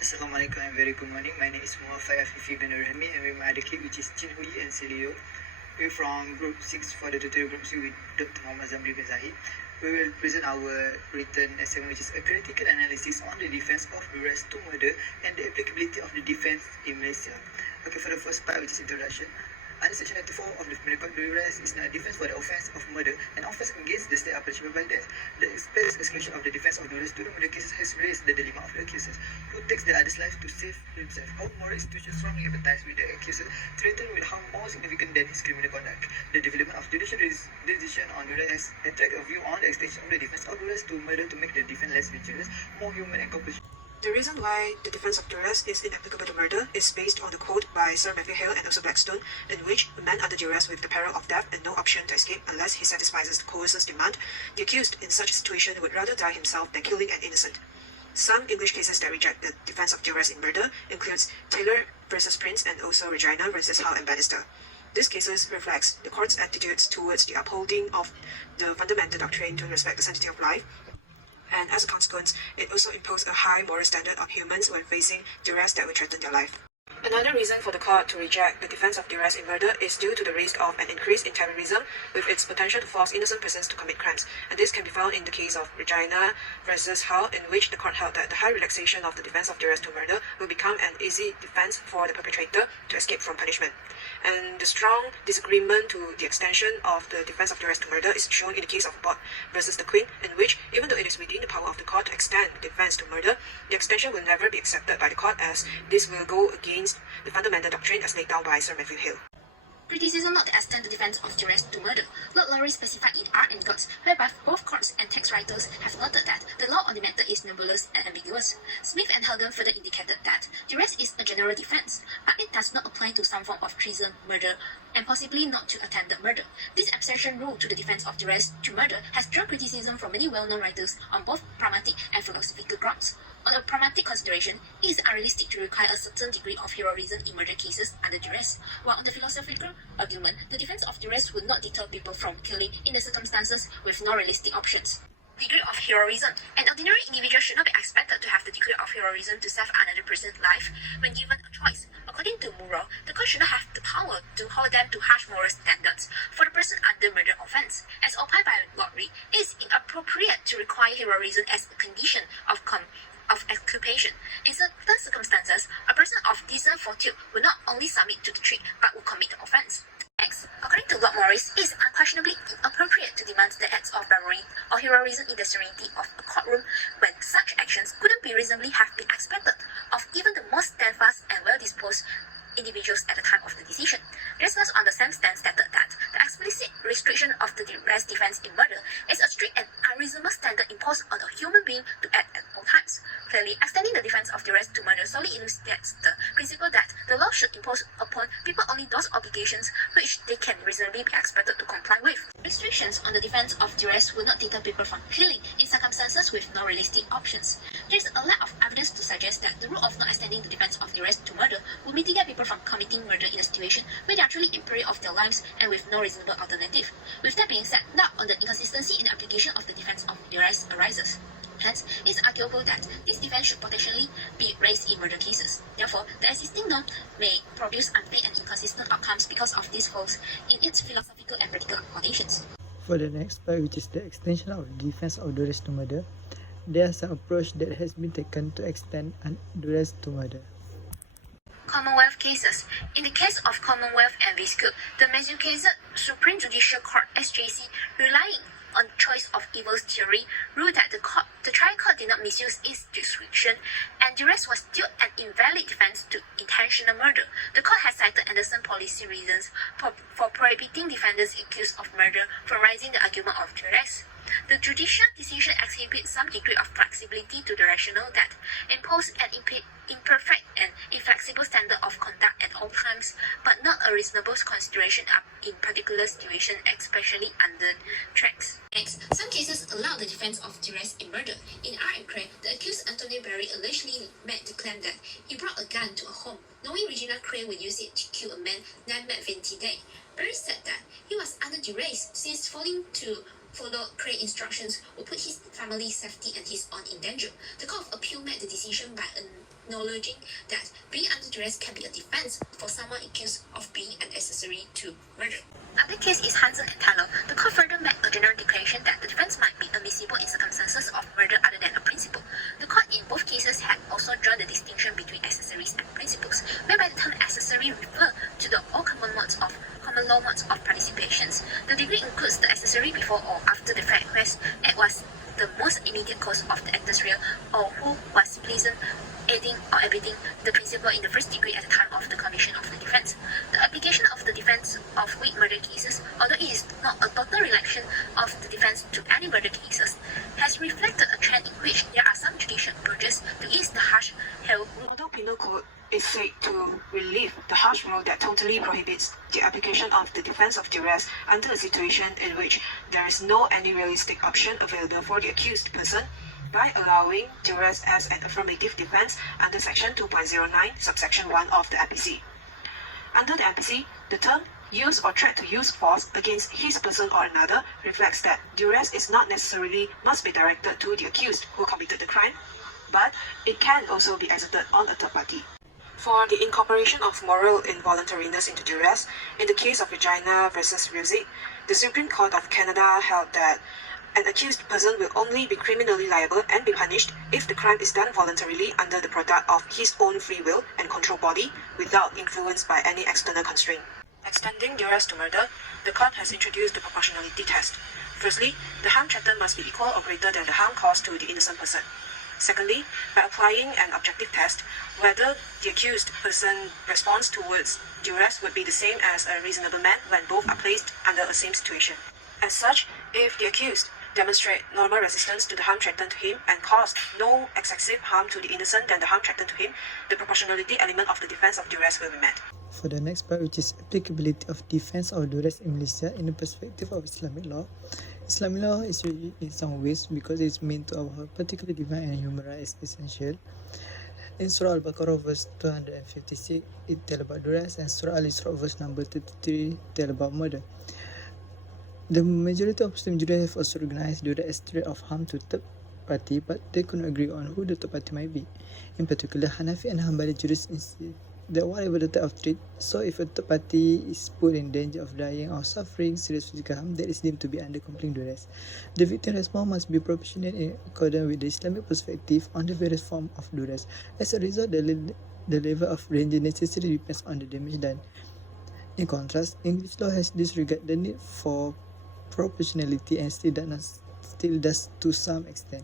Assalamualaikum and very good morning. My name is Muhammad Afifi bin Rahmi and with my advocate which is Chin Hui and Celio. We're from Group 6 for the tutorial Group 6 with Dr. Muhammad Zamri bin Zahid. We will present our written essay which is a critical analysis on the defense of Duress to murder and the applicability of the defense in Malaysia. Okay, for the first part which is introduction. Under Section 94 of the Penal Code, duress is not a defense for the offence of murder. An offence against the state are punishable by death. The express exclusion of the defense of duress to the murder cases has raised the dilemma of the accuser, who takes the other's life to save himself. How moral institutions strongly empathize with the accuser, threatened with harm more significant than his criminal conduct. The development of judicial decision on duress has attracted a view on the extension of the defense of duress to murder to make the defense less vigorous, more human and compassionate. The reason why the defense of duress is inapplicable to murder is based on the quote by Sir Matthew Hale and also Blackstone, in which a man under duress with the peril of death and no option to escape unless he satisfies the coercer's demand, the accused in such a situation would rather die himself than killing an innocent. Some English cases that reject the defense of duress in murder includes Taylor versus Prince and also Regina versus Howe and Bannister. These cases reflects the court's attitudes towards the upholding of the fundamental doctrine to respect the sanctity of life, and as a consequence, it also imposed a high moral standard on humans when facing duress that would threaten their life. Another reason for the court to reject the defense of duress in murder is due to the risk of an increase in terrorism with its potential to force innocent persons to commit crimes, and this can be found in the case of Regina versus Howe, in which the court held that the high relaxation of the defense of duress to murder will become an easy defense for the perpetrator to escape from punishment. And the strong disagreement to the extension of the defense of duress to murder is shown in the case of Bott versus the Queen, in which, even though it is within the power of the court to extend the defense to murder, the extension will never be accepted by the court, as this will go against the fundamental doctrine as laid down by Sir Matthew Hale. Criticism not to extend the defense of duress to murder. Lord Lowry specified in Art and Gods, whereby both courts and text writers have noted that the law on the matter is nebulous and ambiguous. Smith and Helgen further indicated that duress is a general defense, but it does not apply to some form of treason, murder, and possibly not to attempted murder. This abstention rule to the defense of duress to murder has drawn criticism from many well-known writers on both pragmatic and philosophical grounds. On a pragmatic consideration, it is unrealistic to require a certain degree of heroism in murder cases under duress, while on the philosophical argument, the defense of duress would not deter people from killing in the circumstances with no realistic options. Degree of heroism. An ordinary individual should not be expected to have the degree of heroism to save another person's life when given a choice. According to Murrow, the court should not have the power to hold them to harsh moral standards for the person under murder offence. As opined by Lord Reed, it is inappropriate to require heroism as a condition of exculpation. In certain circumstances, a person of decent fortune will not only submit to the trick but will commit the offence. Next, according to Lord Morris, it is unquestionably inappropriate to demand the acts of bravery or heroism in the serenity of a courtroom when such actions couldn't be reasonably have been expected of even the most steadfast and well-disposed individuals at the time of the decision. Listeners on the same stand stated that the explicit restriction of the duress defense in murder is a strict and unreasonable standard imposed on a human being to act at all times. Clearly, extending the defense of duress to murder solely illustrates the principle that the law should impose upon people only those obligations which they can reasonably be expected to comply with. Restrictions on the defense of duress will not deter people from killing in circumstances with no realistic options. There is a lack of evidence to suggest that the rule of not extending the defense of duress to murder will mitigate people from committing murder in a situation where they are truly in peril of their lives and with no reasonable alternative. With that being said, doubt on the inconsistency in the application of the defense of duress arises. Hence, it is arguable that this defense should potentially be raised in murder cases. Therefore, the existing norm may produce unfair and inconsistent outcomes because of these holes in its philosophical and practical applications. For the next part, which is the extension of the defense of duress to murder, there's an approach that has been taken to extend duress to murder. Commonwealth cases. In the case of Commonwealth and Viscout, the Massachusetts Supreme Judicial Court (SJC), relying on choice of evils theory, ruled that the trial court did not misuse its discretion, and duress was still an invalid defense to intentional murder. The court has cited Anderson policy reasons for prohibiting defendants accused of murder from raising the argument of duress. The judicial decision exhibits some degree of flexibility to the rationale that impose an imperfect and inflexible standard of conduct at all times, but not a reasonable consideration in particular situations, especially under threats. Next, some cases allow the defense of duress in murder. In R. and Cray, the accused Anthony Berry allegedly made the claim that he brought a gun to a home, knowing Regina Cray would use it to kill a man named Matt Day. Berry said that he was under duress since failing to follow Cray instructions would put his family's safety and his own in danger. The Court of Appeal made the decision by acknowledging that being under duress can be a defense for someone accused of being an accessory to murder. Another case is Hansen and Taylor. The court further made a general declaration that the defense might be admissible in circumstances of murder other than a principle. The court in both cases had also drawn the distinction between accessories and principles, whereby the term accessory refers to the all common law modes of participations. The degree includes the accessory before or after the fact, where it was the most immediate cause of the actor's real, or who was pleasant, aiding or abetting the principal in the first degree at the time of the commission of the defense. The application of the defense of weak murder cases, although it is not a total reduction of the defense to any murder cases, has reflected a trend in which there are some judicial approaches to ease the harsh hell rule. Although penal code is said to relieve the harsh rule that totally prohibits the application of the defense of duress under a situation in which there is no any realistic option available for the accused person, by allowing duress as an affirmative defense under section 2.09 subsection 1 of the APC. Under the APC, the term use or threat to use force against his person or another reflects that duress is not necessarily must be directed to the accused who committed the crime, but it can also be exerted on a third party. For the incorporation of moral involuntariness into duress, in the case of Regina versus Ruzic, the Supreme Court of Canada held that an accused person will only be criminally liable and be punished if the crime is done voluntarily under the product of his own free will and control body without influence by any external constraint. Extending duress to murder, the court has introduced the proportionality test. Firstly, the harm threatened must be equal or greater than the harm caused to the innocent person. Secondly, by applying an objective test, whether the accused person's response towards duress would be the same as a reasonable man when both are placed under the same situation. As such, if the accused demonstrate normal resistance to the harm threatened to him and caused no excessive harm to the innocent than the harm threatened to him, the proportionality element of the defense of duress will be met. For the next part, which is applicability of defense of duress in Malaysia in the perspective of Islamic law. Islamic law is unique in some ways because it's meant to uphold particular divine and human rights as essential. In Surah Al-Baqarah verse 256, it tells about duress, and Surah Al-Isra verse number 33 tells about murder. The majority of Muslim jurists have also recognized duress as threat of harm to third party, but they couldn't agree on who the third party might be. In particular, Hanafi and Hanbali jurists insist that whatever the type of threat, so if a third party is put in danger of dying or suffering serious physical harm, that is deemed to be under compelling duress. The victim response must be proportionate in accordance with the Islamic perspective on the various forms of duress. As a result, the level of danger necessary depends on the damage done. In contrast, English law has disregarded the need for proportionality and still does to some extent.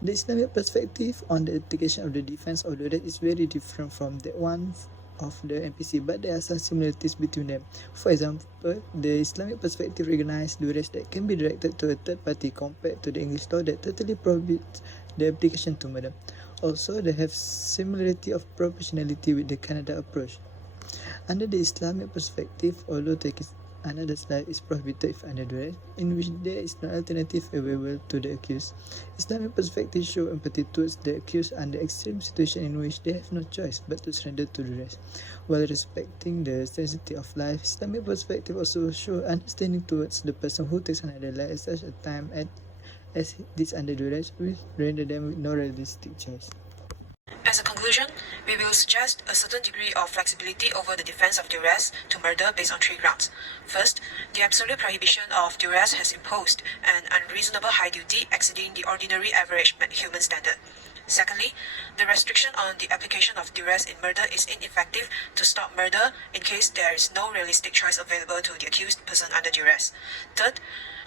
The Islamic perspective on the application of the defense of duress is very different from the one of the MPC, but there are some similarities between them. For example, the Islamic perspective recognizes duress that can be directed to a third party compared to the English law that totally prohibits the application to murder. Also, they have similarity of proportionality with the Canada approach. Under the Islamic perspective, although taking another life is prohibited if under duress, in which there is no alternative available to the accused, Islamic perspective show empathy towards the accused under extreme situation in which they have no choice but to surrender to duress. While respecting the sanctity of life, Islamic perspective also show understanding towards the person who takes another life at such a time as this under duress will render them with no realistic choice. As a conclusion, we will suggest a certain degree of flexibility over the defense of duress to murder based on three grounds. First, the absolute prohibition of duress has imposed an unreasonable high duty exceeding the ordinary average human standard. Secondly, the restriction on the application of duress in murder is ineffective to stop murder in case there is no realistic choice available to the accused person under duress. Third,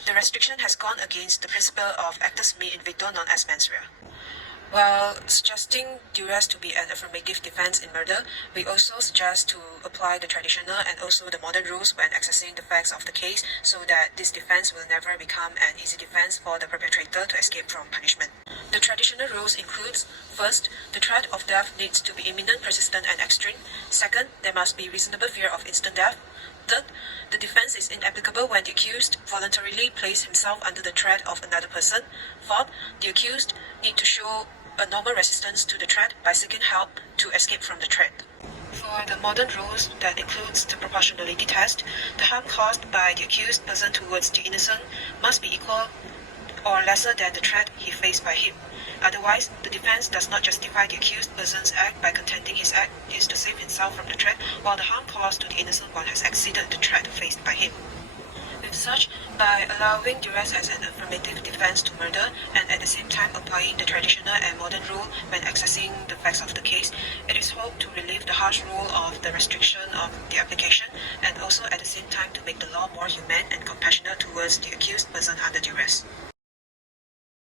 the restriction has gone against the principle of actus me in vito non est mens rea. While suggesting duress to be an affirmative defense in murder, we also suggest to apply the traditional and also the modern rules when accessing the facts of the case so that this defense will never become an easy defense for the perpetrator to escape from punishment. The traditional rules includes: first, the threat of death needs to be imminent, persistent, and extreme. Second, there must be reasonable fear of instant death. Third, the defense is inapplicable when the accused voluntarily places himself under the threat of another person. Fourth, the accused need to show a normal resistance to the threat by seeking help to escape from the threat. For the modern rules that includes the proportionality test, the harm caused by the accused person towards the innocent must be equal or lesser than the threat he faced by him. Otherwise, the defense does not justify the accused person's act by contending his act is to save himself from the threat, while the harm caused to the innocent one has exceeded the threat faced by him. With such, by allowing duress as an affirmative defense to murder and at the same time applying the traditional and modern rule when accessing the facts of the case, it is hoped to relieve the harsh rule of the restriction of the application and also at the same time to make the law more humane and compassionate towards the accused person under duress.